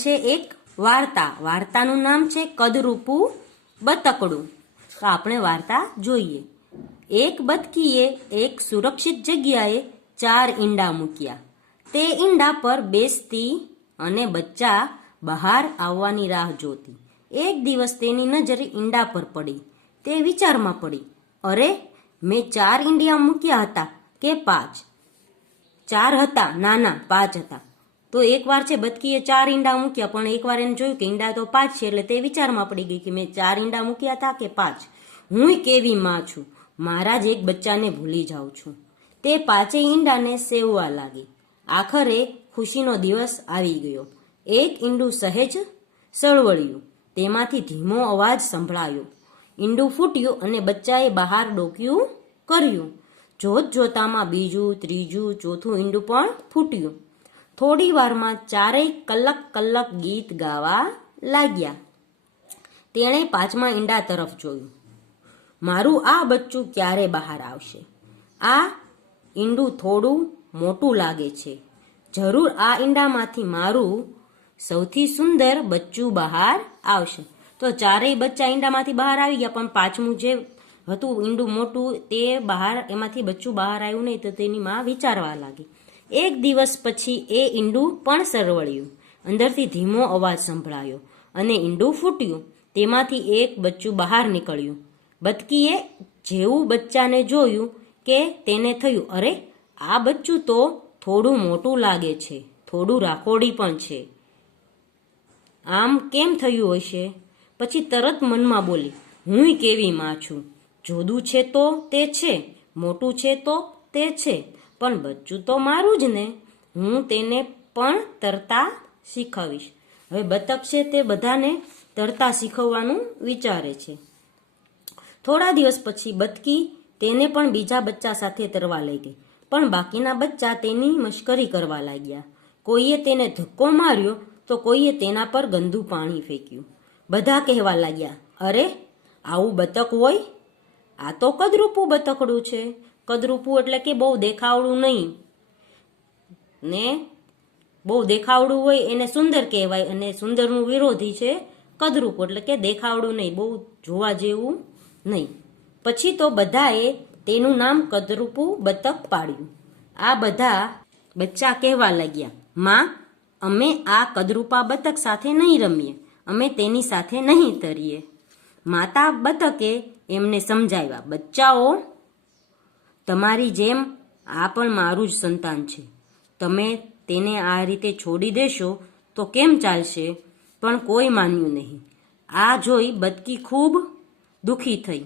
છે એક વાર્તા. વાર્તાનું નામ છે કદરૂપું બતકડું. તો આપણે વાર્તા જોઈએ. એક બતકીએ એક સુરક્ષિત જગ્યાએ 4 ઈંડા મૂક્યા. તે ઈંડા પર બેસતી અને બચ્ચા બહાર આવવાની રાહ જોતી. એક દિવસ તેની નજર ઈંડા પર પડી. તે વિચારમાં પડી, અરે, મેં 4 ઈંડા મૂક્યા હતા કે 5? 4 હતા, ના 5 હતા. તો એકવાર છે બતકીએ 4 ઈંડા મૂક્યા, પણ એકવાર એને જોયું કે ઈંડા તો 5 છે, એટલે તે વિચારમાં પડી ગઈ કે મેં 4 ઈંડા મૂક્યા હતા કે 5? હું કેવી માં છું, મારા જ એક બચ્ચાને ભૂલી જાઉં છું. તે 5 ઈંડાને સેવવા લાગી. આખરે ખુશીનો દિવસ આવી ગયો. એક ઈંડું સહેજ સળવળ્યું. તેમાંથી ધીમો અવાજ સંભળાયો. ઈંડું ફૂટ્યું અને બચ્ચાએ બહાર ડોક્યું કર્યું. જોત જોતામાં બીજું, ત્રીજું, ચોથું ઈંડું પણ ફૂટ્યું. થોડી વારમાં 4 કલક કલક ગીત ગાવા લાગ્યા. તેણે 5મા ઈંડા તરફ જોયું. મારું આ બચ્ચું ક્યારે બહાર આવશે? આ ઈંડું થોડું મોટું લાગે છે. જરૂર આ ઈંડામાંથી મારું સૌથી સુંદર બચ્ચું બહાર આવશે. તો 4 બચ્ચા ઈંડામાંથી બહાર આવી ગયા, પણ 5મું જે હતું ઈંડું મોટું, તે બહાર એમાંથી બચ્ચું બહાર આવ્યું નહીં. તો તેની માં વિચારવા લાગી. એક દિવસ પછી એ ઈંડું પણ સરવળ્યું. અંદરથી ધીમો અવાજ સંભળાયો અને ઈંડું ફૂટ્યું. તેમાંથી એક બચ્ચું બહાર નીકળ્યું. બતકીએ જેવું બચ્ચાને જોયું કે તેને થયું, અરે, આ બચ્ચું તો થોડું મોટું લાગે છે, થોડું રાખોડી પણ છે. આમ કેમ થયું હશે? પછી તરત મનમાં બોલી, હું કેવી માં છું, જોદું છે તો તે છે, મોટું છે તો તે છે, પણ બચ્ચું તો મારું જ ને. હું તેને પણ તરતા શીખવીશ. હવે બતક છે તે બધાને તરતા શીખવવાનું વિચારે છે. થોડા દિવસ પછી બતકી તેને પણ બીજા બચ્ચા સાથે તરવા લઈ ગઈ, પણ બાકીના બચ્ચા તેની મશ્કરી કરવા લાગ્યા. કોઈએ તેને ધક્કો માર્યો તો કોઈએ તેના પર ગંદુ પાણી ફેંક્યું. બધા કહેવા લાગ્યા, અરે, આવું બતક હોય? આ તો કદરૂપું બતકડું છે. કદરૂપું એટલે કે બહુ દેખાવડું નહીં, ને બહુ દેખાવડું હોય એને સુંદર કહેવાય, અને સુંદરનું વિરોધી છે કદરૂપું, એટલે કે દેખાવડું નહીં, બહુ જોવા જેવું નહીં. પછી તો બધાએ તેનું નામ કદરૂપું બતક પાડ્યું. આ બધા બચ્ચા કહેવા લાગ્યા, માં, અમે આ કદરૂપા બતક સાથે નહીં રમીએ, અમે તેની સાથે નહીં તરીએ. માતા બતકે એમને સમજાવ્યા, બચ્ચાઓ, તમારી જેમ આ પણ મારું જ સંતાન છે. તમે તેને આ રીતે છોડી દેશો તો કેમ ચાલશે? પણ કોઈ માન્યું નહીં. આ જોઈ બતકી ખૂબ દુઃખી થઈ.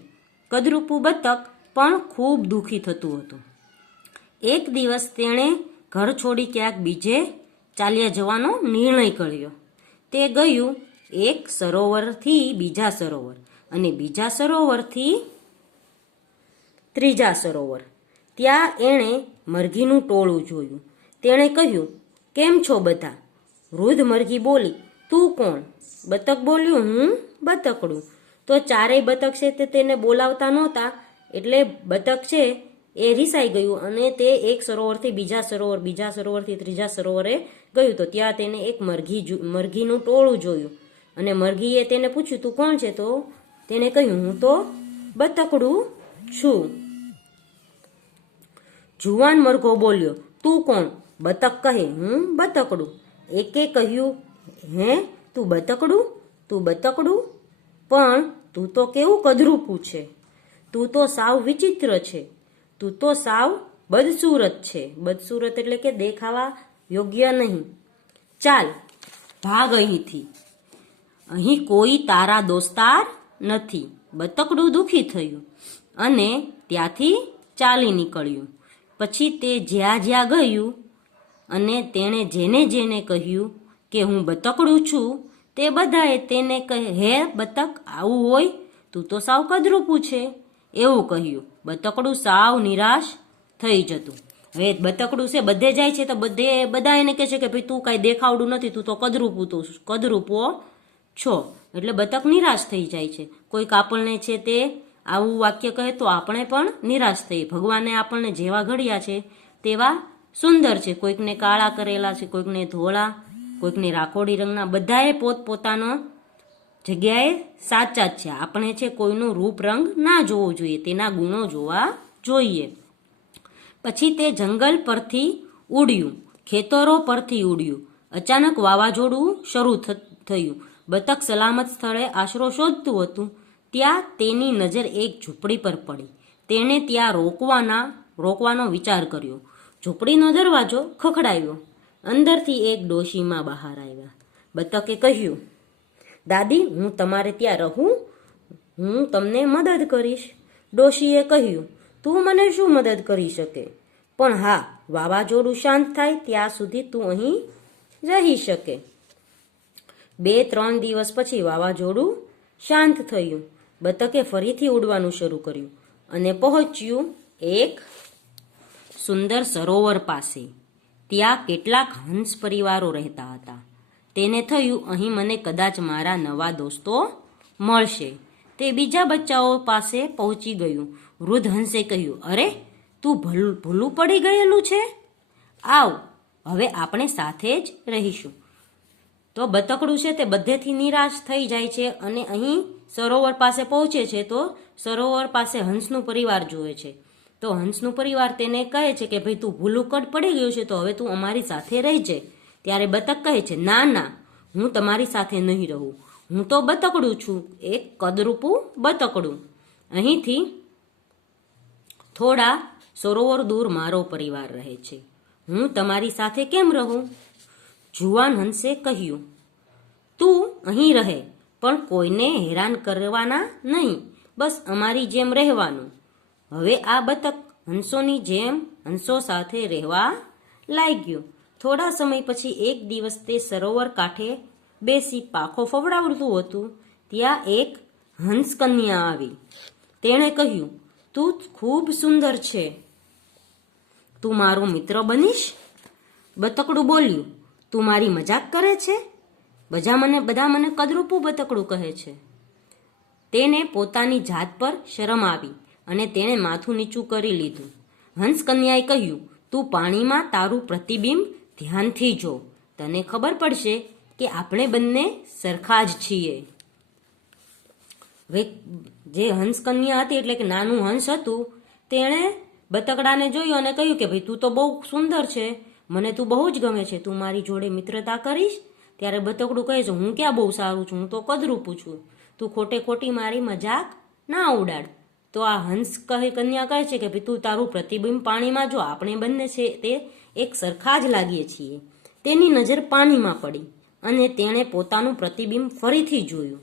કદરૂપું બતક પણ ખૂબ દુઃખી થતું હતું. એક દિવસ તેણે ઘર છોડી ક્યાંક બીજે ચાલ્યા જવાનો નિર્ણય કર્યો. તે ગયું એક સરોવરથી બીજા સરોવર, અને બીજા સરોવરથી ત્રીજા સરોવર. ત્યાં એણે મરઘીનું ટોળું જોયું. તેણે કહ્યું, કેમ છો બધા? વૃદ્ધ મરઘી બોલી, તું કોણ? બતક બોલ્યું, હું બતકડું. તો 4 બતક છે તે તેને બોલાવતા નહોતા, એટલે બતક છે એ રીસાઈ ગયું, અને તે એક સરોવરથી બીજા સરોવર, બીજા સરોવરથી ત્રીજા સરોવરે ગયું. તો ત્યાં તેને એક મરઘીનું ટોળું જોયું, અને મરઘીએ તેને પૂછ્યું, તું કોણ છે? તો તેને કહ્યું, હું તો બતકડું છું. જુવાન મરઘો બોલ્યો, તું કોણ? બતક કહે, હું બતકડું. એકે કહ્યું, હે, તું બતકડું? તું બતકડું? પણ તું તો કેવું કદરૂપું છે. તું તો સાવ વિચિત્ર છે. તું તો સાવ બદસૂરત છે. બદસૂરત એટલે કે દેખાવા યોગ્ય નહીં. ચાલ, ભાગ અહીંથી. અહીં કોઈ તારા દોસ્તાર નથી. બતકડું દુઃખી થયું અને ત્યાંથી ચાલી નીકળ્યું. પછી તે જ્યાં જ્યાં ગયું અને તેણે જેને જેને કહ્યું કે હું બતકડું છું, તે બધાએ તેને કહે, હે બતક, આવું હોય? તું તો સાવ કદરૂપું છે, એવું કહ્યું. બતકડું સાવ નિરાશ થઈ જતું. હવે બતકડું છે બધે જાય છે, તો બધા એને કહે છે કે ભાઈ તું કાંઈ દેખાવડું નથી, તું તો કદરૂપો છો. એટલે બતક નિરાશ થઈ જાય છે. કોઈક આપણને છે તે આવું વાક્ય કહે તો આપણે પણ નિરાશ થઈએ. ભગવાને આપણને જેવા ઘડ્યા છે તેવા સુંદર છે. કોઈકને કાળા કરેલા છે, કોઈકને ધોળા, કોઈકને રાખોડી રંગના, બધાએ પોતપોતાનો જગ્યાએ સાચા જ છે. આપણે છે કોઈનું રૂપ રંગ ના જોવો જોઈએ, તેના ગુણો જોવા જોઈએ. પછી તે જંગલ પરથી ઉડ્યું, ખેતરો પરથી ઉડ્યું. અચાનક વાવાઝોડું શરૂ થયું. બતક સલામત સ્થળે આશરો શોધતું હતું. ત્યાં તેની નજર એક ઝૂંપડી પર પડી. તેણે ત્યાં રોકવાનો વિચાર કર્યો. ઝૂંપડીનો દરવાજો ખખડાવ્યો. અંદરથી એક ડોશીમાં બહાર આવ્યા. બતકે કહ્યું, દાદી, હું તમારે ત્યાં રહું? હું તમને મદદ કરીશ. ડોશીએ કહ્યું, તું મને શું મદદ કરી શકે? પણ હા, વાવાઝોડું શાંત થાય ત્યાં સુધી તું અહીં રહી શકે. 2-3 દિવસ પછી વાવાઝોડું શાંત થયું. બતકે ફરીથી ઉડવાનું શરૂ કર્યું અને પહોંચ્યું એક સુંદર સરોવર પાસે. ત્યાં કેટલાક હંસ પરિવારો રહેતા હતા. તેને થયું, અહીં મને કદાચ મારા નવા દોસ્તો મળશે. તે બીજા બચ્ચાઓ પાસે પહોંચી ગયું. વૃદ્ધ હંસે કહ્યું, અરે, તું ભૂલું પડી ગયેલું છે? આવ, હવે આપણે સાથે જ રહીશું. તો બતકડું છે તે બધેથી નિરાશ થઈ જાય છે અને અહીં સરોવર પાસે પહોંચે છે. તો સરોવર પાસે હંસનું પરિવાર જુએ છે. તો હંસનું પરિવાર તેને કહે છે કે ભાઈ, તું ભૂલું પડી ગયું છે, તો હવે તું અમારી સાથે રહેજે. ત્યારે બતક કહે છે, ના ના, હું તમારી સાથે નહીં રહું. હું તો બતકડું છું, એક કદરૂપું બતકડું. અહીંથી થોડા સરોવર દૂર મારો પરિવાર રહે છે. હું તમારી સાથે કેમ રહું? જુવાન હંસે કહ્યું, તું અહીં રહે, પણ કોઈને હેરાન કરવાના નહીં. બસ અમારી જેમ રહેવાનું. હવે આ બતક હંસોની જેમ હંસો સાથે રહેવા લાગ્યો. થોડા સમય પછી એક દિવસ તે સરોવર કાંઠે બેસી પાંખો ફવડાવતું હતું. ત્યાં એક હંસકન્યા આવી. તેણે કહ્યું, તું ખૂબ સુંદર છે, તું મારો મિત્ર બનીશ? બતકડું બોલ્યું, તું મારી મજાક કરે છે? બધા મને કદરૂપું બતકડું કહે છે. તેને પોતાની જાત પર શરમ આવી અને તેણે માથું નીચું કરી લીધું. હંસકન્યાએ કહ્યું, તું પાણીમાં તારું પ્રતિબિંબ ધ્યાનથી જો. તને ખબર પડશે કે આપણે બંને સરખા જ છીએ. હવે જે હંસકન્યા હતી, એટલે કે નાનું હંસ હતું, તેણે બતકડાને જોયું અને કહ્યું કે ભાઈ, તું તો બહુ સુંદર છે, મને તું બહુ જ ગમે છે, તું મારી જોડે મિત્રતા કરીશ? ત્યારે બતકડું કહે છે, હું ક્યાં બહુ સારું છું, હું તો કદરૂપું છું, તું ખોટી મારી મજાક ના ઉડાડ. તો આ હંસ કન્યા કહે છે કે ભાઈ, તું તારું પ્રતિબિંબ પાણીમાં જો, આપણે બંને છે તે એક સરખા જ લાગીએ છીએ. તેની નજર પાણીમાં પડી અને તેણે પોતાનું પ્રતિબિંબ ફરીથી જોયું.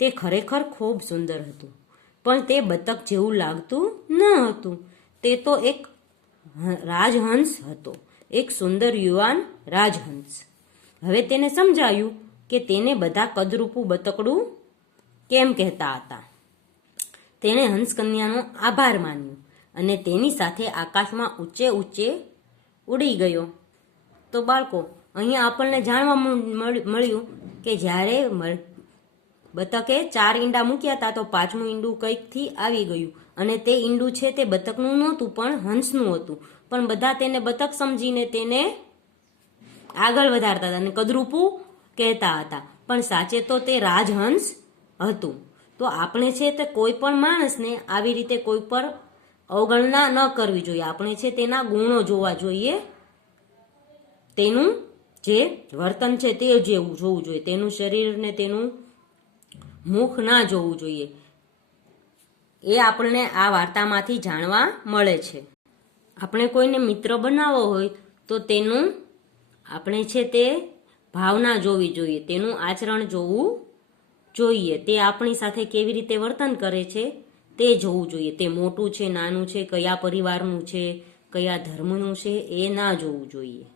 તે ખરેખર ખૂબ સુંદર હતું, પણ તે બતક જેવું લાગતું ન હતું. તે તો એક રાજહંસ હતો, એક સુંદર યુવાન રાજહંસ. હવે તેને સમજાયું કે તેને બધા કદરૂપું બતકડું કેમ કહેતા હતા. તેણે હંસકન્યાનો આભાર માન્યો અને તેની સાથે આકાશમાં ઊંચે ઉડી ગયો. તો બાળકો, અહીંયા આપણને જાણવા મળ્યું કે જ્યારે બતકે 4 ઈંડા મૂક્યા હતા, તો 5મું ઈંડું કંઈકથી આવી ગયું અને તે ઈંડું છે તે બતકનું નહોતું, પણ હંસનું હતું. પણ બધા તેને બતક સમજીને તેને આગળ વધારતા હતા અને કદરૂપું કહેતા હતા, પણ સાચે તો તે રાજહંસ હતું. તો આપણે છે તે કોઈ પણ માણસને આવી રીતે કોઈ પર અવગણના ન કરવી જોઈએ. આપણે છે તેના ગુણો જોવા જોઈએ, તેનું જે વર્તન છે તે જેવું જોવું જોઈએ, તેનું શરીર ને તેનું મુખ ના જોવું જોઈએ. એ આપણને આ વાર્તામાંથી જાણવા મળે છે. આપણે કોઈને મિત્ર બનાવવો હોય તો તેનું આપણે છે તે ભાવના જોવી જોઈએ, તેનું આચરણ જોવું જોઈએ, તે આપણી સાથે કેવી રીતે વર્તન કરે છે તે જોવું જોઈએ. તે મોટું છે, નાનું છે, કયા પરિવારનું છે, કયા ધર્મનું છે, એ ના જોવું જોઈએ.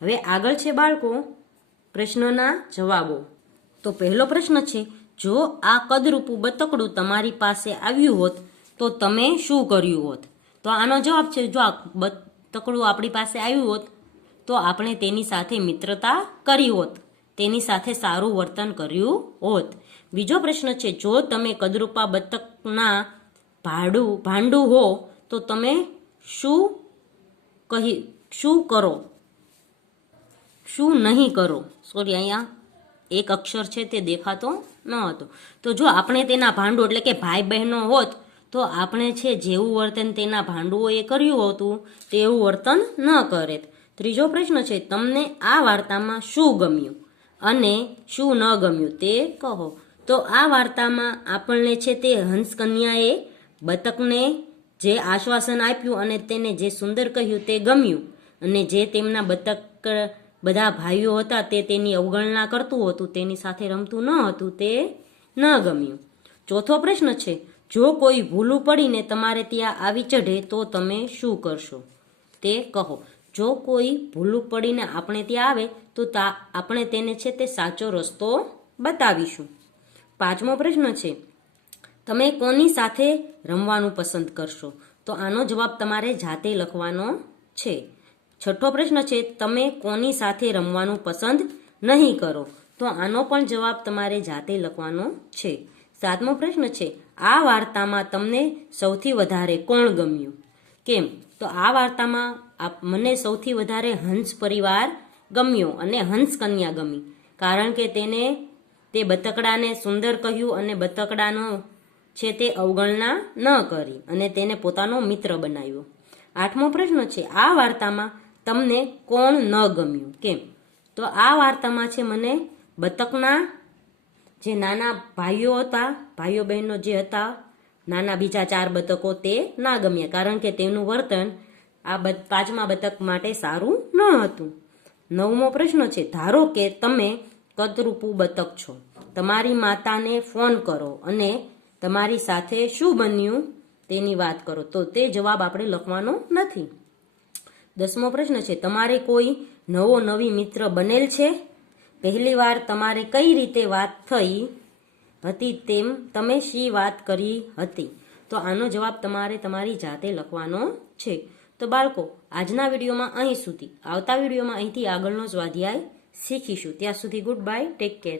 હવે આગળ છે બાળકો પ્રશ્નના જવાબો. તો પહેલો પ્રશ્ન છે, જો આ કદરૂપું બતકડું તમારી પાસે આવ્યું હોત તો તમે શું કર્યું હોત? તો આનો જવાબ છે, જો આ બતકડું આપણી પાસે આવ્યું હોત તો આપણે તેની સાથે મિત્રતા કરી હોત, તેની સાથે સારું વર્તન કર્યું હોત. બીજો પ્રશ્ન છે, જો તમે કદરૂપા બતકના ભાંડું હો તો તમે શું કરો? શું નહીં કરો. સોરી, અહીંયા એક અક્ષર છે તે દેખાતો ન હતો. તો જો આપણે તેના ભાંડું એટલે કે ભાઈ બહેનો હોત તો આપણે છે જેવું વર્તન તેના ભાંડુઓએ કર્યું હતું તેવું વર્તન ન કરેત. ત્રીજો પ્રશ્ન છે, તમને આ વાર્તામાં શું ગમ્યું અને શું ન ગમ્યું તે કહો. તો આ વાર્તામાં આપણને છે તે હંસકન્યાએ બતકને જે આશ્વાસન આપ્યું અને તેને જે સુંદર કહ્યું તે ગમ્યું, અને જે તેમના બતક બધા ભાઈઓ હતા તે તેની અવગણના કરતું હતું, તેની સાથે રમતું ન હતું, તે ન ગમ્યું. ચોથો પ્રશ્ન છે, જો કોઈ ભૂલું પડીને તમારે ત્યાં આવી ચઢે તો તમે શું કરશો તે કહો. જો કોઈ ભૂલું પડીને આપણે ત્યાં આવે તો આપણે તેને છે તે સાચો રસ્તો બતાવીશું. પાંચમો પ્રશ્ન છે, તમે કોની સાથે રમવાનું પસંદ કરશો. તો આનો જવાબ તમારે જાતે લખવાનો છે. છઠ્ઠો પ્રશ્ન છે, તમે કોની સાથે રમવાનું પસંદ નહીં કરો. તો આનો પણ જવાબ તમારે જાતે લખવાનો છે. સાતમો પ્રશ્ન છે, આ વાર્તામાં તમને સૌથી વધારે કોણ ગમ્યું, કેમ. તો આ વાર્તામાં મને સૌથી વધારે હંસ પરિવાર ગમ્યો અને હંસ કન્યા ગમી, કારણ કે તેને તે બતકડાને સુંદર કહ્યું અને બતકડાનો છે તે અવગણના ન કરી અને તેને પોતાનો મિત્ર બનાવ્યો. આઠમો પ્રશ્ન છે, આ વાર્તામાં તમને કોણ ન ગમ્યું, કેમ. તો આ વાર્તામાં છે મને બતકના જે નાના ભાઈઓ હતા, ભાઈઓ બહેનો જે હતા, નાના બીજા 4 બતકો તે ના ગમ્યા, કારણ કે તેનું વર્તન આ પાંચમા બતક માટે સારું ન હતું. નવમો પ્રશ્ન છે, ધારો કે તમે કદરૂપું બતક છો, તમારી માતાને ફોન કરો અને તમારી સાથે શું બન્યું તેની વાત કરો. તો તે જવાબ આપણે લખવાનો નથી. 10મો પ્રશ્ન છે, તમારે કોઈ નવી મિત્ર બનેલ છે. પહેલી વાર તમારે કઈ રીતે વાત થઈ હતી, તેમ તમે શી વાત કરી હતી. તો આનો જવાબ તમારે તમારી જાતે લખવાનો છે. તો બાળકો, આજના વિડીયોમાં અહીં સુધી. આવતા વિડીયોમાં અહીંથી આગળનો સ્વાધ્યાય શીખીશું. ત્યાં સુધી ગુડ બાય, ટેક કેર.